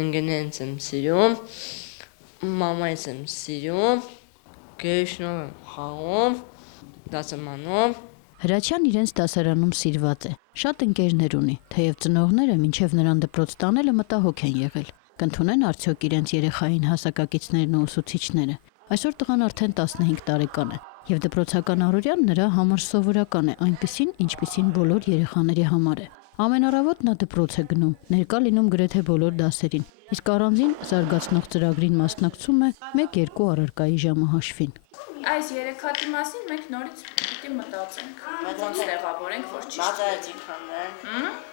ընկերներս եմ սիրում, մամայից եմ սիրում, գերեշնով եմ խաղում, դասամանում։ Հրաչյան իրենց դասարանում սիրված է, շատ ընկերներ ունի, թեև ծնողները մինչև նրան դպրոց տանելը մտահոգ են եղել։ Կընդունեն արդյոք իրենց երեխային հասակակիցներն ու ուսուցիչները։ Այսօր տղան արդեն 15 տարեկան է, եւ դպրոցական առօրյան նրա համար սովորական է, այնպիսին, ինչպիսին բոլոր երեխաների համար է։ Ամեն առավոտ նա դպրոց է գնում, ներկա լինում գրեթե բոլոր դասերին, իսկ առանձին զարգացնող ծրագրին մասնակցում է 1-2 առարկայի ժամահաշվին։ Այս 3 հատի մասին մենք նորից պիտի մտածենք, ոնց տեղավորենք, որ ճիշտ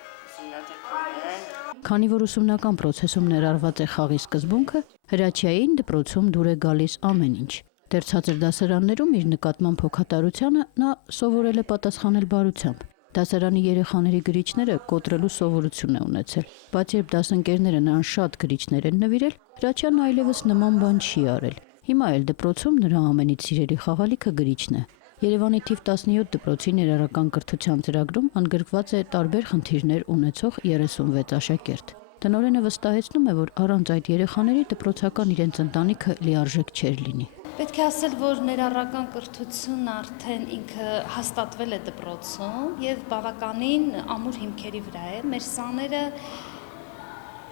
Քանի որ ուսումնական պրոցեսում ներառված է խաղի սկզբունքը, Հրաչյային դպրոցում դուր է գալիս ամեն ինչ։ Դեռ ցածր դասարաններում իր նկատմամբ հոգատարությանը նա սովորել է պատասխանել բարությամբ։ Դասարանի երեխաների գրիչները կոտրելու սովորություն է ունեցել, բայց երբ դասընկերները նրան շատ գրիչներ են նվիրել, Հրաչյանն այլևս նման բան չի արել։ Հիմա էլ դպրոցում նրա ամենից սիրելի խաղալիքը գրիչն է։ Երևանի թիվ 17 դպրոցի ներառական կրթության ծրագրում ընդգրկված է տարբեր խնդիրներ ունեցող 36 աշակերտ։ Տնօրենը վստահեցնում է, որ առանց այդ երեխաների դպրոցական իրենց ընտանիքը լիարժեք չէր լինի։ Պետք է ասել, որ ներառական կրթությունն արդեն ինքը հաստատվել է դպրոցում եւ բավականին ամուր հիմքերի վրա է։ Մեր սաները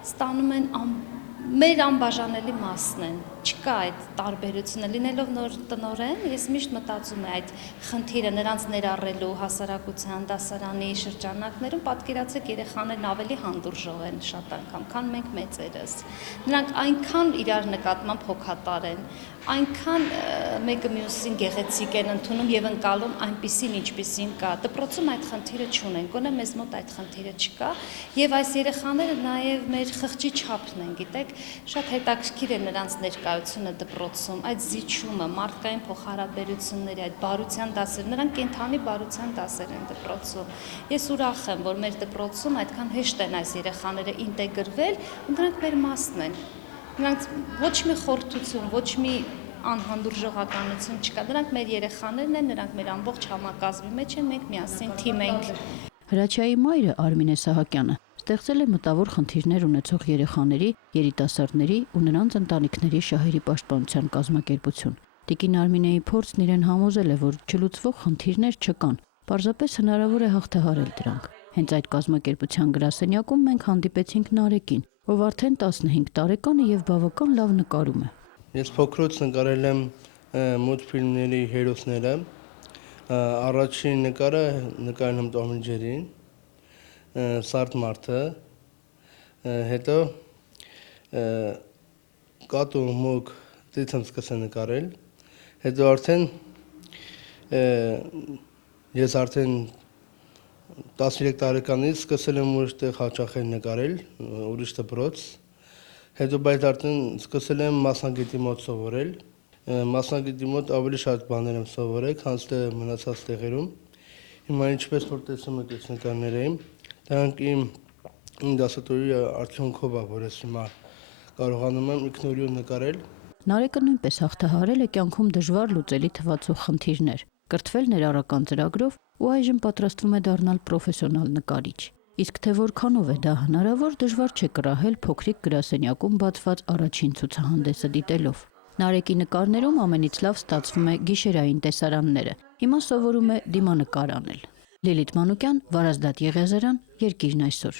ստանում են մեր անբաժանելի մասն են, չկա այդ տարբերությունը, լինելով նոր տնօրեն, ես միշտ մտածում եմ այդ խնդիրը նրանց ներառելու հասարակության դասարանի շրջանակներում, պատկերացեք երեխաներն ավելի հանդուրժող են շատ անգամ, քան մենք մեծերս, նրանք այնքան իրար նկատմամբ հոգատար են, այնքան մեկը մյուսին գեղեցիկ են ընդունում եւ ընկալում այնպիսին ինչպիսին կա, դպրոցում այդ խնդիրը չունեն, գոնե մեզ մոտ այդ խնդիրը չկա եւ այս երեխաները նաեւ մեր խղճի չափն են, գիտեք, շատ հետաքրքիր է նրանց ներկայությունը դպրոցում, այդ զիջումը, մարդկային փոխհարաբերությունների, այդ բարության դասեր, նրանք կենթանի բարության դասեր են դպրոցում։ Ես ուրախ եմ, որ մեր դպրոցում այդքան հեշտ են այս երեխաները ինտեգրվել, ու նրանք մեր մասն են։ Նրանց ոչ մի խորթություն, ոչ մի անհանդուրժողականություն չկա։ Նրանք մեր երեխաներն են, նրանք մեր ամբողջ համակազմի մեջ են, մենք միասին թիմ ենք։ Հրաչյայի մայրը Արմինե Սահակյանը ստեղծել է մտավոր խնդիրներ ունեցող երեխաների, երիտասարդների ու նրանց ընտանիքների շահերի պաշտպանության կազմակերպություն։ Տիկին Արմինեի փորձն իրեն համոզել է, որ չլուծվող խնդիրներ չկան, պարզապես հնարավոր է հաղթահարել դրանք։ Հենց այդ կազմակերպության գրասենյակում մենք հանդիպեցինք Նարեկին, ով արդեն 15 տարեկան է եւ բավական լավ նկարում է։ Ես փոքրուց նկարել եմ մուլտֆիլմների հերոսները։ Առաջին նկարը նկարել եմ Տոմ և Ջերին, Սարդ մարդը, հետո կատու մուկ ծից եմ սկսել նկարել, հետո արդեն ես արդեն 13 տարեկանից սկսել եմ ուրիշ տեղ հաճախել նկարել, ուրիշ դպրոց, հետո բայց արդեն սկսել եմ մասնագետի մոտ սովորել, մասնագետի մոտ ավելի շատ բաներ եմ սովորել, քան մնացած տեղերում։ Հիմա ինչպես որ տեսնում եք այս նկարները դրանք իմ դասատուի արդյունքով է, որ ես հիմա կարողանում եմ ինքնուրույն նկարել։ Նարեկը նույնպես հաղթահարել է կյանքում դժվար լուծելի թվացող խնդիրներ, կրթվել ներառական ծրագրով ու այժմ պատրաստվում է դառնալ պրոֆեսիոնալ նկարիչ։ Իսկ թե որքանով է դա հնարավոր, դժվար չէ կռահել փոքրիկ գրասենյակում բացված առաջին ցուցահանդեսը դիտելով։ Նարեկի նկարներում ամենից լավ ստացվում է գիշերային տեսարանները։ Հիմա սովորում է դիմանկար անել։ Լիլիթ Մանուկյան, Վարազդատ Եղիազարյան, Երկիրն այսօր։